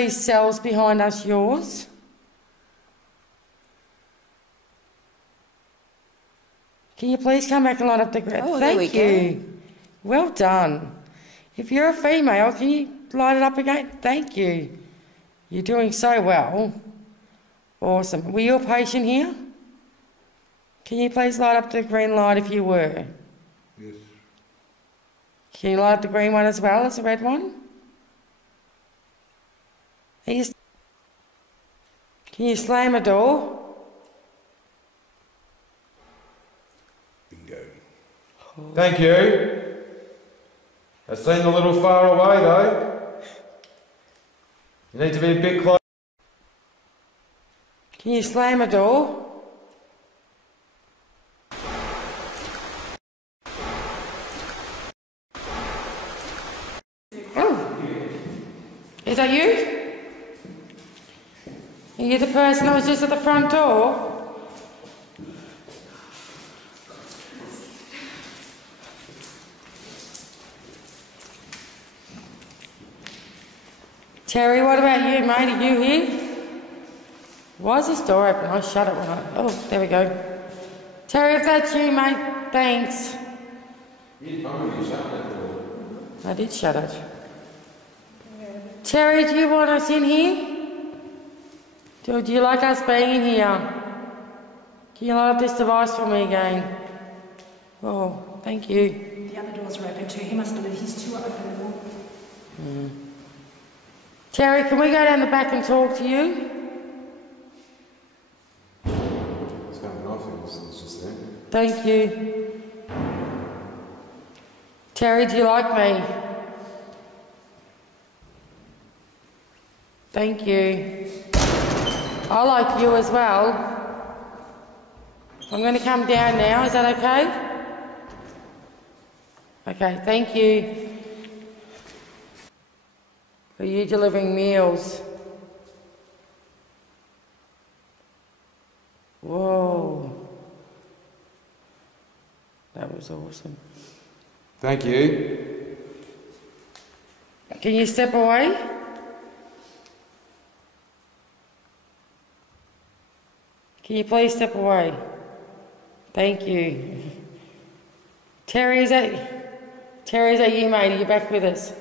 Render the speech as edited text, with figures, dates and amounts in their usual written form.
these cells behind us yours? Can you please come back and light up the ground? Oh, Thank there we you. Well done. If you're a female, can you light it up again? Thank you. You're doing so well. Awesome. Were you a patient here? Can you please light up the green light if you were? Yes. Can you light up the green one as well as the red one? Can you slam a door? Bingo. Thank you. That seemed a little far away though. You need to be a bit closer. Can you slam a door? Oh. Is that you? Are you the person that was just at the front door? Terry, what about you, mate? Are you here? Why is this door open? I shut it when oh, there we go. Terry, if that's you, mate, thanks. You told me to shut that door. I did shut it. Terry, do you want us in here? Do you like us being in here? Can you light up this device for me again? Oh, thank you. The other doors are open too. He must have been, he's too open. Terry, can we go down the back and talk to you? It's going off, it was just there. Thank you. Terry, do you like me? Thank you. I like you as well. I'm going to come down now, is that okay? Okay, thank you. Are you delivering meals? Whoa. That was awesome. Thank you. Can you step away? Can you please step away? Thank you. Terry, is that you, mate? Are you back with us?